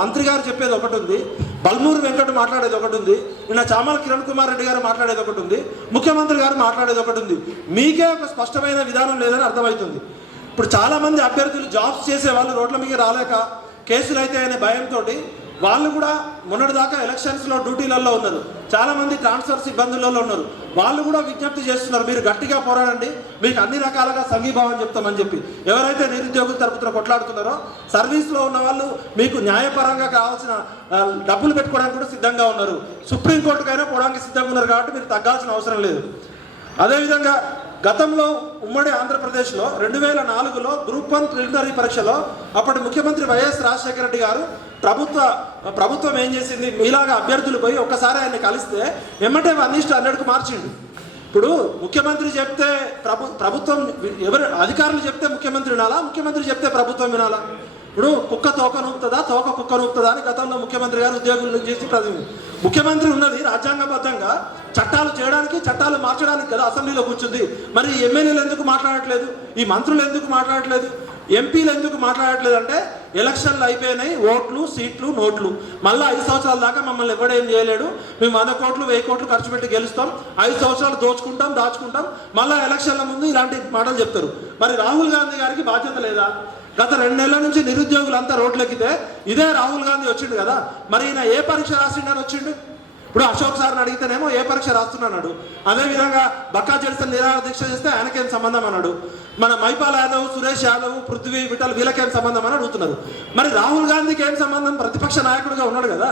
మంత్రి గారు చెప్పేది ఒకటి ఉంది. బల్మూరు వెంకట మాట్లాడేది ఒకటి ఉంది. నిన్న చామల కిరణ్ కుమార్ రెడ్డి గారు మాట్లాడేది ఒకటి ఉంది. ముఖ్యమంత్రి గారు మాట్లాడేది ఒకటి ఉంది. మీకే ఒక స్పష్టమైన విధానం లేదని అర్థమవుతుంది. ఇప్పుడు చాలామంది అభ్యర్థులు జాబ్స్ చేసే వాళ్ళు రోడ్ల మీద రాలేక కేసులు అయితే అనే భయంతో వాళ్ళు కూడా మొన్నటిదాకా ఎలక్షన్స్లో డ్యూటీలలో ఉన్నారు. చాలామంది ట్రాన్స్ఫర్ ట్రాన్స్ఫర్స్ ఇబ్బందులలో ఉన్నారు. వాళ్ళు కూడా విజ్ఞప్తి చేస్తున్నారు మీరు గట్టిగా పోరాడండి మీకు అన్ని రకాలుగా సంఘీభావం చెప్తామని చెప్పి. ఎవరైతే నిరుద్యోగుల తరపున కొట్లాడుతున్నారో సర్వీస్లో ఉన్న వాళ్ళు మీకు న్యాయపరంగా కావాల్సిన డబ్బులు పెట్టుకోవడానికి కూడా సిద్ధంగా ఉన్నారు. సుప్రీంకోర్టుకైనా పోవడానికి సిద్ధంగా ఉన్నారు కాబట్టి మీరు తగ్గాల్సిన అవసరం లేదు. అదేవిధంగా గతంలో ఉమ్మడి ఆంధ్రప్రదేశ్లో రెండు వేల నాలుగులో గ్రూప్ వన్ ప్రిలిమినరీ పరీక్షలో అప్పటి ముఖ్యమంత్రి వైఎస్ రాజశేఖర రెడ్డి గారు ప్రభుత్వ ప్రభుత్వం ఏం చేసింది? మీలాగా అభ్యర్థులు పోయి ఒక్కసారి ఆయన్ని కలిస్తే వెంబటే వన్ ఇస్ట్ హండ్రెడ్కు మార్చిండు. ఇప్పుడు ముఖ్యమంత్రి చెప్తే ప్రభు ప్రభుత్వం ఎవరు అధికారులు చెప్తే ముఖ్యమంత్రి వినాలా? ముఖ్యమంత్రి చెప్తే ప్రభుత్వం వినాలా? ఇప్పుడు కుక్క తోక నూపుతుందా? తోక కుక్క నూపుతుందా అని గతంలో ముఖ్యమంత్రి గారు ఉద్యోగులను చేసి ప్రతి ముఖ్యమంత్రి ఉన్నది రాజ్యాంగబద్ధంగా చట్టాలు చేయడానికి చట్టాలు మార్చడానికి కదా అసెంబ్లీలో కూర్చుంది. మరి ఎమ్మెల్యేలు ఎందుకు మాట్లాడట్లేదు? ఈ మంత్రులు ఎందుకు మాట్లాడట్లేదు? ఎంపీలు ఎందుకు మాట్లాడట్లేదు అంటే ఎలక్షన్లు అయిపోయినాయి. ఓట్లు సీట్లు నోట్లు. మళ్ళీ ఐదు సంవత్సరాల దాకా మమ్మల్ని ఎవడేం చేయలేడు. మేము వంద కోట్లు వెయ్యి కోట్లు ఖర్చు పెట్టి గెలుస్తాం. ఐదు సంవత్సరాలు దోచుకుంటాం దాచుకుంటాం. మళ్ళీ ఎలక్షన్ల ముందు ఇలాంటి మాటలు చెప్తారు. మరి రాహుల్ గాంధీ గారికి బాధ్యత లేదా? గత రెండు నెలల నుంచి నిరుద్యోగులు అంతా రోడ్లెక్కితే ఇదే రాహుల్ గాంధీ వచ్చిండు కదా. మరి ఈయన ఏ పరీక్ష రాసిండని వచ్చిండు? ఇప్పుడు అశోక్ సార్ని అడిగితేనేమో ఏ పరీక్ష రాస్తున్నాడు? అదేవిధంగా బక్కా జడ్సన్ నిరాహార దీక్ష చేస్తే ఆయనకేం సంబంధం అన్నాడు? మన మైపాల్ యాదవ్ సురేష్ యాదవ్ పృథ్వీ విఠల్ వీళ్ళకేం సంబంధం అని అడుగుతున్నారు. మరి రాహుల్ గాంధీకి ఏం సంబంధం? ప్రతిపక్ష నాయకుడిగా ఉన్నాడు కదా.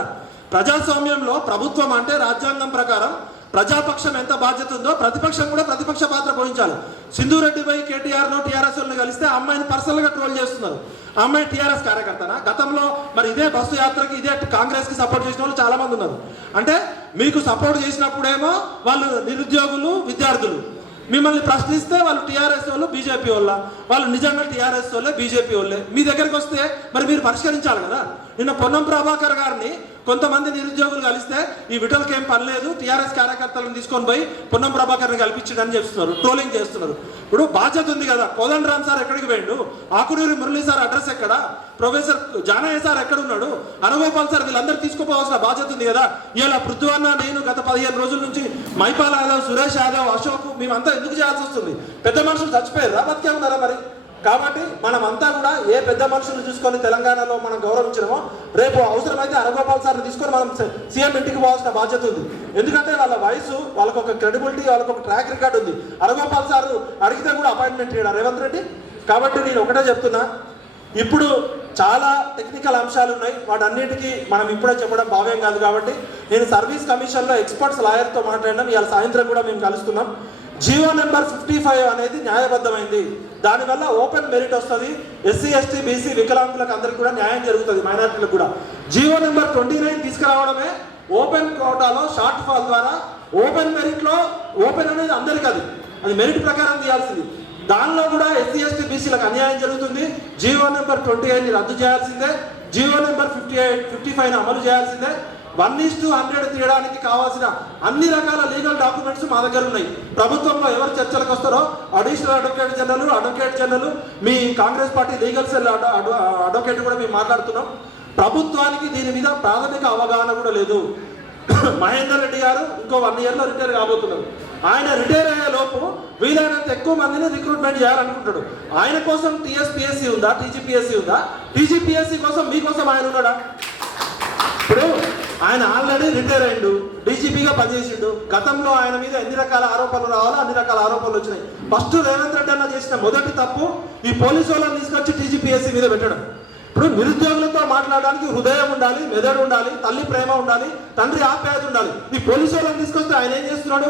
ప్రజాస్వామ్యంలో ప్రభుత్వం అంటే రాజ్యాంగం ప్రకారం ప్రజాపక్షం ఎంత బాధ్యత ఉందో ప్రతిపక్షం కూడా ప్రతిపక్ష పాత్ర పోషించాలి. సింధూరెడ్డి కేటీఆర్ను కేటీఆర్ టీఆర్ఎస్ వాళ్ళని కలిస్తే అమ్మాయిని పర్సనల్గా ట్రోల్ చేస్తున్నారు. ఆ అమ్మాయి టీఆర్ఎస్ కార్యకర్తనా? గతంలో మరి ఇదే బస్సు యాత్రకి ఇదే కాంగ్రెస్కి సపోర్ట్ చేసిన వాళ్ళు చాలామంది ఉన్నారు. అంటే మీకు సపోర్ట్ చేసినప్పుడేమో వాళ్ళు నిరుద్యోగులు విద్యార్థులు. మిమ్మల్ని ప్రశ్నిస్తే వాళ్ళు టీఆర్ఎస్ వాళ్ళు బీజేపీ వాళ్ళ. వాళ్ళు నిజంగా టీఆర్ఎస్ వాళ్ళే బీజేపీ వాళ్ళే. మీ దగ్గరికి వస్తే మరి మీరు పరిష్కరించాలి కదా? నిన్న పొన్నం ప్రభాకర్ గారిని కొంతమంది నిరుద్యోగులు కలిస్తే ఈ విటల్కి ఏం పని లేదు టీఆర్ఎస్ కార్యకర్తలను తీసుకొని పోయి పొన్నం ప్రభాకర్ని కల్పించడని చెప్తున్నారు ట్రోలింగ్ చేస్తున్నారు. ఇప్పుడు బాధ్యత ఉంది కదా కోదండ రామ్ సార్ ఎక్కడికి పోయిండు? ఆకుడూరి మురళీ సార్ అడ్రస్ ఎక్కడ? ప్రొఫెసర్ జానయ్య సార్ ఎక్కడున్నాడు? అనుగోపాల్ సార్ వీళ్ళందరూ తీసుకుపోవాల్సిన బాధ్యత ఉంది కదా. ఇలా పృథ్వన్న నేను గత పదిహేను రోజుల నుంచి మైపాల్ యాదవ్ సురేష్ యాదవ్ అశోక్ మేమంతా ఎందుకు చేయాల్సి వస్తుంది? పెద్ద మనుషులు చచ్చిపోయారా? బతికే ఉన్నారా మరి? కాబట్టి మనమంతా కూడా ఏ పెద్ద మనుషులు చూసుకొని తెలంగాణలో మనం గౌరవించినామో రేపు అవసరమైతే అరగోపాల్ సార్ని తీసుకొని మనం సీఎం ఇంటికి పోవాల్సిన బాధ్యత ఉంది. ఎందుకంటే వాళ్ళ వయసు వాళ్ళకు ఒక క్రెడిబిలిటీ వాళ్ళకు ఒక ట్రాక్ రికార్డ్ ఉంది. అరగోపాల్ సార్ అడిగితే కూడా అపాయింట్మెంట్ ఇవ్వడా రేవంత్ రెడ్డి? కాబట్టి నేను ఒకటే చెప్తున్నా. ఇప్పుడు చాలా టెక్నికల్ అంశాలు ఉన్నాయి. వాటన్నిటికీ మనం ఇప్పుడే చెప్పడం భావ్యం కాదు కాబట్టి నేను సర్వీస్ కమిషన్లో ఎక్స్పర్ట్స్ లాయర్తో మాట్లాడడం ఇవాళ సాయంత్రం కూడా మేము కలుస్తున్నాం. జియో నెంబర్ ఫిఫ్టీ ఫైవ్ అనేది న్యాయబద్ధమైంది. దానివల్ల ఓపెన్ మెరిట్ వస్తుంది. ఎస్సీ ఎస్టీ బీసీ వికలాంగులకు అందరికి కూడా న్యాయం జరుగుతుంది మైనార్టీలకు కూడా. జీవో నెంబర్ ట్వంటీ నైన్ తీసుకురావడమే ఓపెన్ కోటాలో షార్ట్ ఫాల్ ద్వారా ఓపెన్ మెరిట్లో ఓపెన్ అనేది అందరికీ అది. అది మెరిట్ ప్రకారం తీయాల్సింది. దానిలో కూడా ఎస్సీ ఎస్టీ బీసీలకు అన్యాయం జరుగుతుంది. జియో నెంబర్ ట్వంటీ ఎయిట్ రద్దు చేయాల్సిందే. GO number fifty eight fifty five అమలు చేయాల్సిందే. వన్ ఈస్ టు హండ్రెడ్ తీయడానికి కావాల్సిన అన్ని రకాల లీగల్ డాక్యుమెంట్స్ మా దగ్గర ఉన్నాయి. ప్రభుత్వంలో ఎవరు చర్చలకు వస్తారో additional advocate general advocate general మీ Congress party legal cell advocate కూడా మేము మాట్లాడుతున్నాం. ప్రభుత్వానికి దీని మీద ప్రాథమిక అవగాహన కూడా లేదు. మహేందర్ రెడ్డి గారు ఇంకో వన్ ఇయర్లో రిటైర్ కాబోతున్నారు. ఆయన రిటైర్ అయ్యే లోపు వీలైనంత ఎక్కువ మందిని రిక్రూట్మెంట్ చేయాలనుకుంటాడు. ఆయన కోసం టీఎస్పిఎస్సి ఉందా? టీజీపీఎస్సి ఉందా? టీజీపీఎస్సి కోసం మీకోసం ఆయన ఉన్నాడా? ఇప్పుడు ఆయన ఆల్రెడీ రిటైర్ అయిండు. డీజీపీగా పనిచేసిండు. గతంలో ఆయన మీద ఎన్ని రకాల ఆరోపణలు రావాలో అన్ని రకాల ఆరోపణలు వచ్చినాయి. ఫస్ట్ రేవంత్ రెడ్డి అన్న చేసిన మొదటి తప్పు ఈ పోలీసు వాళ్ళని తీసుకొచ్చి టీజీపీఎస్సీ మీద పెట్టడం. ఇప్పుడు నిరుద్యోగులతో మాట్లాడడానికి హృదయం ఉండాలి మెదడు ఉండాలి తల్లి ప్రేమ ఉండాలి తండ్రి ఆప్యాయత ఉండాలి. ఈ పోలీసు వాళ్ళని తీసుకొస్తే ఆయన ఏం చేస్తున్నాడు?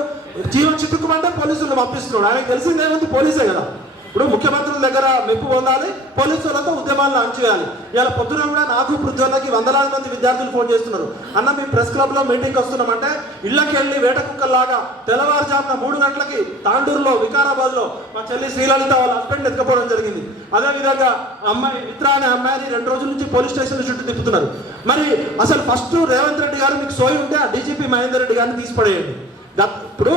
జీవం చిట్టుకుమంటే పోలీసులను పంపిస్తున్నాడు. ఆయనకు తెలిసిందేముంది పోలీసే కదా. ఇప్పుడు ముఖ్యమంత్రుల దగ్గర మెప్పు పొందాలి పోలీసులతో ఉద్యమాలను అణచివేయాలి. ఇలా పొద్దున కూడా నాకు పృథ్వీలకి వందలాది మంది విద్యార్థులు ఫోన్ చేస్తున్నారు. అన్న మీ ప్రెస్ క్లబ్లో మీటింగ్కి మీటింగ్ వస్తున్నామంటే ఇళ్ళకి వెళ్ళి వేట కుక్కల్లాగా తెల్లవారుజామున మూడు గంటలకి తాండూరులో వికారాబాద్లో మా చెల్లి శ్రీలలిత వాళ్ళ హస్బెండ్ ఎత్తుకపోవడం జరిగింది. అదేవిధంగా అమ్మాయి మిత్ర అనే అమ్మాయిని రెండు రోజుల నుంచి పోలీస్ స్టేషన్ చుట్టూ తిప్పుతున్నారు. మరి అసలు ఫస్ట్ రేవంత్ రెడ్డి గారు మీకు సోయి ఉంటే ఆ డీజీపీ మహేందర్ రెడ్డి గారిని తీసిపడేయండి. ఇప్పుడు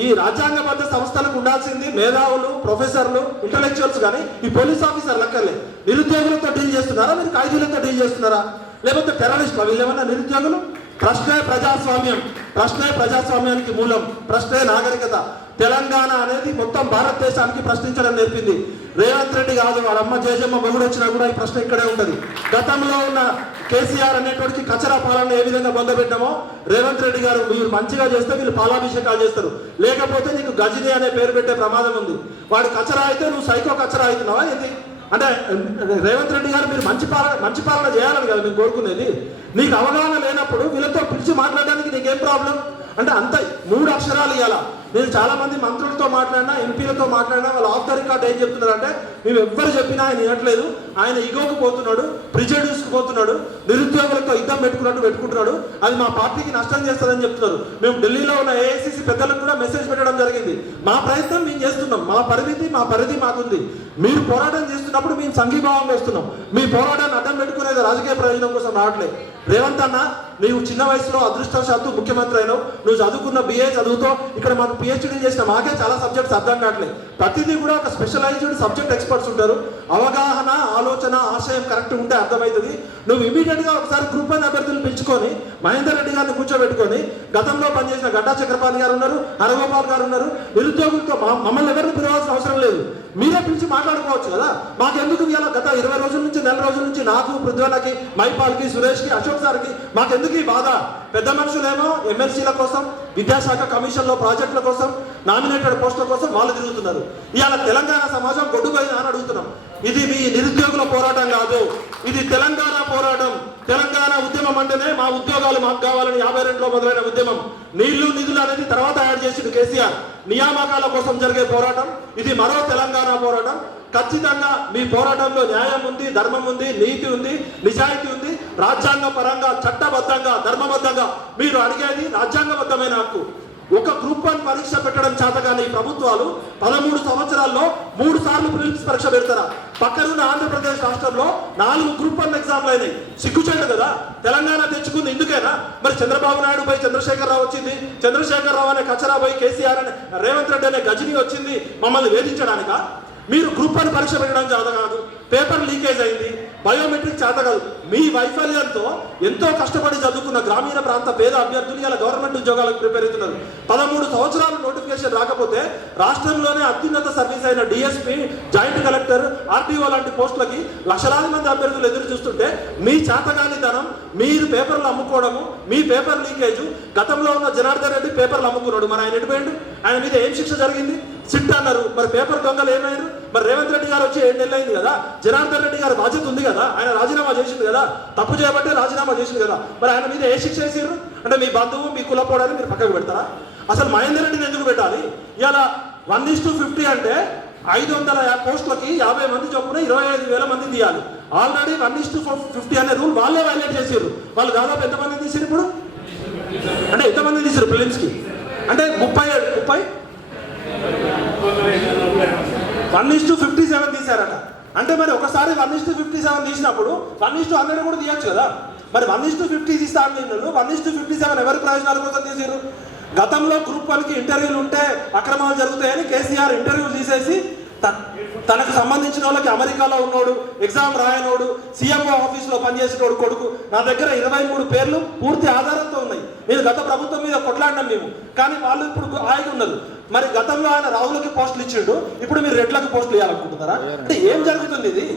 ఈ రాజ్యాంగబద్ధ సంస్థలకు ఉండాల్సింది మేధావులు ప్రొఫెసర్లు ఇంటలెక్చువల్స్ కానీ ఈ పోలీస్ ఆఫీసర్ అక్కర్లే నిరుద్యోగులతో డీల్ చేస్తున్నారా? మీరు ఖైదీలతో డీల్ చేస్తున్నారా? లేకపోతే టెర్రరిస్టులు వీళ్ళు ఏమన్నా నిరుద్యోగులు? ప్రశ్నే ప్రజాస్వామ్యం. ప్రశ్నే ప్రజాస్వామ్యానికి మూలం. ప్రశ్నే నాగరికత. తెలంగాణ అనేది మొత్తం భారతదేశానికి ప్రశ్నించడం నేర్పింది. రేవంత్ రెడ్డి కాదు వాళ్ళ అమ్మ జేజమ్మ మొగుడు వచ్చినా కూడా ఈ ప్రశ్న ఇక్కడే ఉంటుంది. గతంలో ఉన్న కేసీఆర్ అనేటువంటి కచరా పాలన ఏ విధంగా పొందబెట్టామో రేవంత్ రెడ్డి గారు మీరు మంచిగా చేస్తే వీళ్ళు పాలాభిషేకాలు చేస్తారు. లేకపోతే నీకు గజని అనే పేరు పెట్టే ప్రమాదం ఉంది. వాడు కచరా అయితే నువ్వు సైకో కచరా అవుతున్నావా ఏంది అంటే రేవంత్ రెడ్డి గారు మీరు మంచి పాలన మంచి పాలన చేయాలని కదా మీరు కోరుకునేది. నీకు అవగాహన లేనప్పుడు వీళ్ళతో పిలిచి మాట్లాడడానికి నీకేం ప్రాబ్లం? అంటే అంత మూడు అక్షరాలు ఇవ్వాలా నేను చాలా మంది మంత్రులతో మాట్లాడినా ఎంపీలతో మాట్లాడినా వాళ్ళు ఆఫ్ ద రికార్డ్ ఏం చెప్తున్నారంటే మేము ఎవ్వరు చెప్పినా ఆయన వినట్లేదు. ఆయన ఇగోకు పోతున్నాడు. ప్రిజెడ్యూస్కి పోతున్నాడు నిరుద్యోగులతో యుద్ధం పెట్టుకున్నట్టు పెట్టుకుంటున్నాడు. అది మా పార్టీకి నష్టం చేస్తుందని చెప్తున్నారు. మేము ఢిల్లీలో ఉన్న ఏఐసిసి పెద్దలకు కూడా మెసేజ్ పెట్టడం జరిగింది. మా ప్రయత్నం మేము చేస్తున్నాం. మా పరిమితి మా పరిధి మాకుంది. మీరు పోరాటం చేస్తున్నప్పుడు మేము సంఘీభావంగా వస్తున్నాం. మీ పోరాటాన్ని అడ్డం పెట్టుకునేది రాజకీయ ప్రయోజనం కోసం రావట్లేదు రేవంత్ అన్న నీవు చిన్న వయసులో అదృష్టవశాత్తు ముఖ్యమంత్రి అయినావు. నువ్వు చదువుకున్న బిఏ చదువుతో ఇక్కడ మాకు పిహెచ్డీ చేసిన మాకే చాలా సబ్జెక్ట్స్ అర్థం కావట్లేదు ప్రతిదీ కూడా ఒక స్పెషలైజ్డ్ సబ్జెక్ట్ ఎక్స్పర్ట్స్ ఉంటారు. అవగాహన ఆలోచన ఆశయం కరెక్ట్ ఉంటే అర్థమవుతుంది. నువ్వు ఇమీడియట్గా ఒకసారి గ్రూప్ వన్ అభ్యర్థులు పిలుచుకొని మహేందర్ రెడ్డి గారిని కూర్చోబెట్టుకొని గతంలో పనిచేసిన గడ్డా చక్రపాణి గారు ఉన్నారు హరగోపాల్ గారు ఉన్నారు నిరుద్యోగులతో మమ్మల్ని ఎవరిని పిలవాల్సిన అవసరం లేదు. మీరే పిలిచి మాట్లాడుకోవచ్చు కదా. మాకెందుకు ఇవాళ గత ఇరవై రోజుల నుంచి నెల రోజుల నుంచి నాకు పృథ్వీలకి మైపాల్కి సురేష్కి అశోక్ సార్కి మాకెందుకు ఈ బాధ? పెద్ద మనుషులేమో ఎమ్మెల్సీల కోసం విద్యాశాఖ కమిషన్లో ప్రాజెక్టుల కోసం నామినేటెడ్ పోస్టుల కోసం వాళ్ళు తిరుగుతున్నారు. ఇవాళ తెలంగాణ సమాజం గొడ్డుపోయిందా అని అడుగుతున్నాం. ఇది మీ నిరుద్యోగుల పోరాటం కాదు. ఇది తెలంగాణ పోరాటం. తెలంగాణ ఉద్యమం అంటేనే మా ఉద్యోగాలు మాకు కావాలని యాభై రెండులో మొదలైన ఉద్యమం. నీళ్ళు నిధులు అనేది తర్వాత యాడ్ చేసిండు కేసీఆర్. నియామకాల కోసం జరిగే పోరాటం. ఇది మరో తెలంగాణ పోరాటం. ఖచ్చితంగా మీ పోరాటంలో న్యాయం ఉంది ధర్మం ఉంది నీతి ఉంది నిజాయితీ ఉంది. రాజ్యాంగ పరంగా చట్టబద్ధంగా ధర్మబద్ధంగా మీరు అడిగేది రాజ్యాంగబద్ధమైన హక్కు ఒక గ్రూప్ వన్ పరీక్ష పెట్టడం చేతగానే ఈ ప్రభుత్వాలు పదమూడు సంవత్సరాల్లో మూడు సార్లు ప్రిలిమ్స్ పరీక్ష పెడతారా? పక్కనున్న ఆంధ్రప్రదేశ్ రాష్ట్రంలో నాలుగు గ్రూప్ వన్ ఎగ్జామ్లు అయినాయి. సిగ్గుచేట కదా? తెలంగాణ తెచ్చుకుంది ఎందుకైనా మరి చంద్రబాబు నాయుడు పై చంద్రశేఖరరావు వచ్చింది. చంద్రశేఖర్ రావు అనే కచరా పై కేసీఆర్ అనే రేవంత్ రెడ్డి అనే గజిని వచ్చింది మమ్మల్ని వేధించడానిక? మీరు గ్రూప్ వన్ పరీక్ష పెట్టడం చేత కాదు. పేపర్ లీకేజ్ అయింది. బయోమెట్రిక్ చేత కాదు. మీ వైఫల్యంతో ఎంతో కష్టపడి చదువుకున్న గ్రామీణ ప్రాంత పేద అభ్యర్థులు ఇలా గవర్నమెంట్ ఉద్యోగాలకు ప్రిపేర్ అవుతున్నారు. పదమూడు సంవత్సరాలు నోటిఫికేషన్ రాకపోతే రాష్ట్రంలోనే అత్యున్నత సర్వీస్ అయిన డిఎస్పీ జాయింట్ కలెక్టర్ ఆర్టీఓ లాంటి పోస్టులకి లక్షలాది మంది అభ్యర్థులు ఎదురు చూస్తుంటే మీ చేతగానితనం మీరు పేపర్లు అమ్ముకోవడము మీ పేపర్ లీకేజ్ గతంలో ఉన్న జనార్దన్ రెడ్డి పేపర్లు అమ్ముకున్నాడు. మరి ఆయన ఎడిపోయాడు ఆయన మీద ఏం శిక్ష జరిగింది? సిట్ అన్నారు. మరి పేపర్ దొంగలు ఏమైనారు మరి రేవంత్ రెడ్డి గారు వచ్చి ఏడు నెలలు అయింది కదా? జనార్దన్ రెడ్డి గారు బాధ్యత ఉంది కదా? ఆయన రాజీనామా చేసింది కదా? తప్పు చేయబట్టే రాజీనామా చేసింది కదా? మరి ఆయన మీద ఏ శిక్ష వేసారు అంటే మీ బంధువు మీ కులపోవడాన్ని మీరు పక్కకు పెడతారా? అసలు మహేందర్ రెడ్డిని ఎందుకు పెట్టాలి? ఇలా వన్ ఇస్ టు ఫిఫ్టీ అంటే ఐదు వందల పోస్టులకి యాభై మంది చొప్పున ఇరవై ఐదు వేల మంది తీయాలి. Already one is to fifty అనే రూల్ వాళ్ళే వైలేట్ చేసారు వాళ్ళు దాదాపు ఎంతమంది తీసారు ఇప్పుడు? అంటే ఎంతమంది తీసారు ప్రిలిమ్స్కి అంటే ముప్పై ముప్పై? One is to fifty seven తీశారట. అంటే మరి ఒకసారి one is to fifty seven తీసినప్పుడు వన్ ఇస్ టు హండ్రెడ్ కూడా తీయచ్చు కదా? మరి వన్ ఇస్ టు ఫిఫ్టీ తీస్తా అని one is to fifty seven ఎవరి ప్రయోజనాల కోసం తీసారు గతంలో గ్రూప్ వన్కి ఇంటర్వ్యూలు ఉంటే అక్రమాలు జరుగుతాయని కేసీఆర్ ఇంటర్వ్యూలు తీసేసి త- తనకు సంబంధించిన వాళ్ళకి అమెరికాలో ఉన్నోడు ఎగ్జామ్ రాయనోడు సీఎంఓ ఆఫీస్లో పనిచేసేటోడు కొడుకు. నా దగ్గర ఇరవై మూడు పేర్లు పూర్తి ఆధారంతో ఉన్నాయి. మీరు గత ప్రభుత్వం మీద కొట్లాడినాం మేము. కానీ వాళ్ళు ఇప్పుడు హాయిగా ఉన్నారు. మరి గతంలో ఆయన రాహులకి పోస్టులు ఇచ్చిండు. ఇప్పుడు మీరు రెడ్లకు పోస్టులు ఇవ్వాలనుకుంటున్నారా అంటే ఏం జరుగుతుంది ఇది?